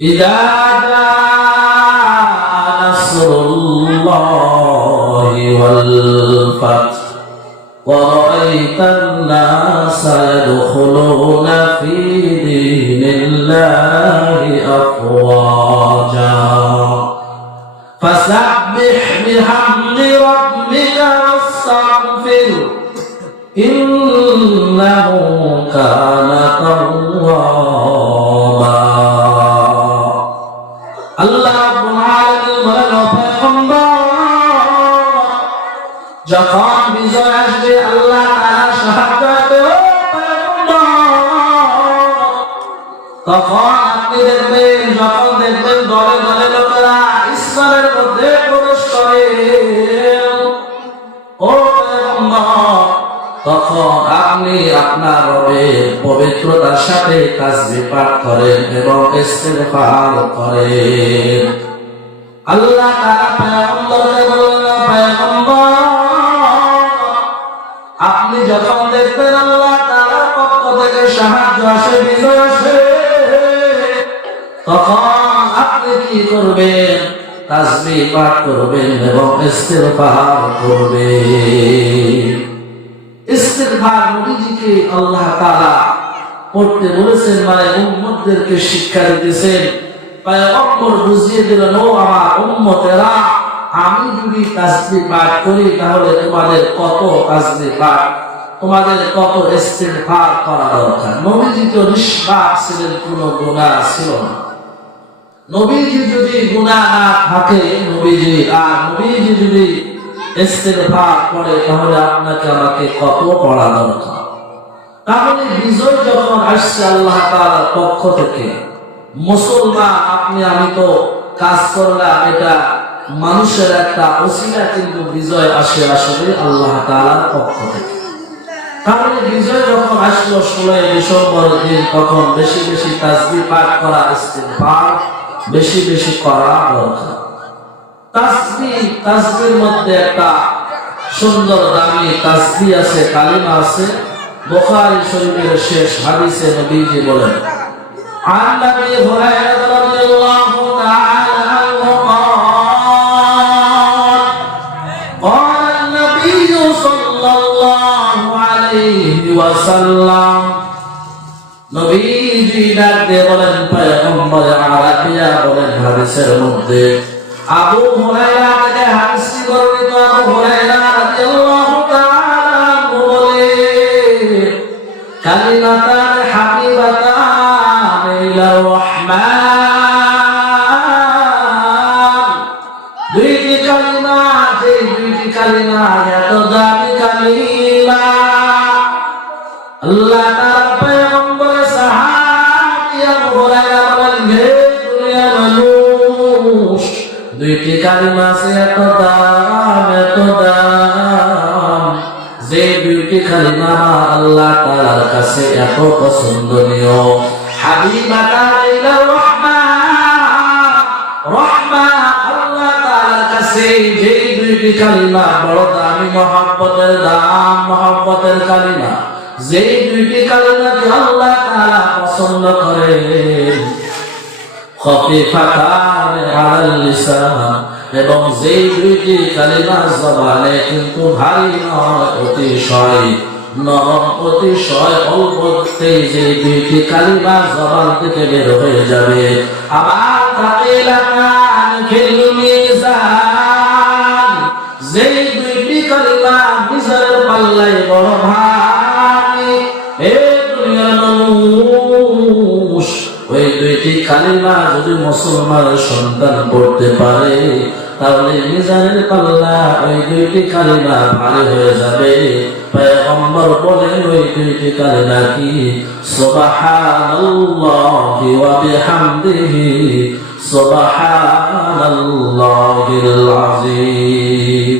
ইযা জাআ নাসরুল্লাহি ওয়াল ফাth ওয়া রাআইতান NASA ইয়াদখুলুনা fee দীনিল্লাহি আফওয়াজা ফাসাব্বিহ বিহামদি রাব্বিকা ওয়াস্তাগফির ইন্নাহু কানা তাওয়াবা। আল্লাহ রাব্বুল আলামিন বলেন, ও পয়গম্বর, যখন বিজয় আসবে, আল্লাহ তাআলা সাহায্য করবে, ও পয়গম্বর, তখন আপনি দেখবেন, যখন দেখবেন দলে দলে লোকেরা ইসলামের মধ্যে প্রবেশ করে, ও পয়গম্বর, তখন আপনি আপনার রবের পবিত্রতার সাথে তাসবিহ পাঠ করেন এবং ইস্তিগফার করেন। আল্লাহ তাআলা পয়গম্বরকে বললেন, পয়গম্বর, আপনি যখন দেখবেন আল্লাহ তাআলার পক্ষ থেকে সাহায্য আসে, বিজয় আসে, তখন আপনি কি করবেন? তাসবিহ পাঠ করবেন এবং ইস্তিগফার করবেন। ইস্তিগফার নবীজিকে আল্লাহ তাআলা পড়তে বলেছেন, মানে উম্মতদেরকে শিক্ষা দিতেছেন। পয়গম্বর বুঝিয়ে দিলেন, ও আমার উম্মতেরা, আমি যদি তাসবিহ পাঠ করি তাহলে তোমাদের কত তাসবিহ পাঠ, তোমাদের কত ইস্তিগফার করা দরকার। নবীজি তো নিষ্পাপ ছিলেন, কোনো গুনাহ ছিল না। নবীজি যদি গুনাহ না থাকে, নবীজি যদি ইস্তিগফার করে, তাহলে আপনাকে আমাকে কত পড়া দরকার। তাহলে বিজয় যখন আসছে আল্লাহ তাআলার পক্ষ থেকে, মুসলমান আপনি আমি তো কাজ করলাম, এটা মানুষের একটা ওসিলা, কিন্তু বিজয় আসে আসলে আল্লাহ তাআলার পক্ষ থেকে। তাহলে বিজয় যখন আসলো 16 ডিসেম্বর দিন, তখন বেশি বেশি তাসবিহ পাঠ করা, ইস্তিগফার বেশি বেশি করা দরকার। তাসবিহের মধ্যে একটা সুন্দর দামি তাসবিহ আছে, কালিমা আছে। বুখারী শরীফের শেষ হাদিসে নবীজি বলেন, আন নবী হুরায়রা রাদিয়াল্লাহু তাআলা আনহু قال النبي صلى الله عليه وسلم, নবীজি ডাকতে বলেন, পয়গম্বর আরাবিয়া বলেন হাদিসের মধ্যে, আবু হুরায়রা থেকে হাদিসটি বর্ণিত, আবু হুরায়রা রাদিয়াল্লাহু তাআলা আনহু বলেন, কালিমাতান হাবিবাতান ইলার রহমান, দুইটি কালিমা, যে দুইটি কালিমা এত দামি কালিমা, আল্লাহ তাআলা পয়গম্বরের সাহাবী আবু হুরায়রা বলেন, হে দুনিয়ার মানুষ, দুইটি কালিমা আছে এত দাম, এত দাম, যে দুইটি কালিমা আল্লাহ তাআলার কাছে এত পছন্দনীয়। হাবিবাতান ইলার রহমান, রহমান আল্লাহ তাআলার কাছে যে দুইটি কালিমা বড় দামি, মহব্বতের দাম, মহব্বতের কালিমা, যে দুইটি কালিমাকে আল্লাহ তাআলা পছন্দ করেন, খফিফাতান আলাল লিসান, এবং যে দুইটি কালিমা জবানে কিন্তু ভারী নয়, অতিশয় নরম, অতিশয় অল্পতেই যে দুইটি কালিমা জবান থেকে বের হয়ে যাবে। আবার তাকিলাতান ফিল মিজান, যে দুইটি কালিমা মিজানের পাল্লায় বড় ভারী। হে দুনিয়ার মানুষ, ওই দুইটি কালিমা যদি মুসলমানের সন্তান পড়তে পারে, তাহলে মিজানের পাল্লা ওই দুইটি কালিমা ভারী হয়ে যাবে। পয়গম্বর বলেন, ওই দুইটি কালিমা কি? সুবহানাল্লাহি ওয়া বিহামদিহি, সুবহানাল্লাহিল আযীম।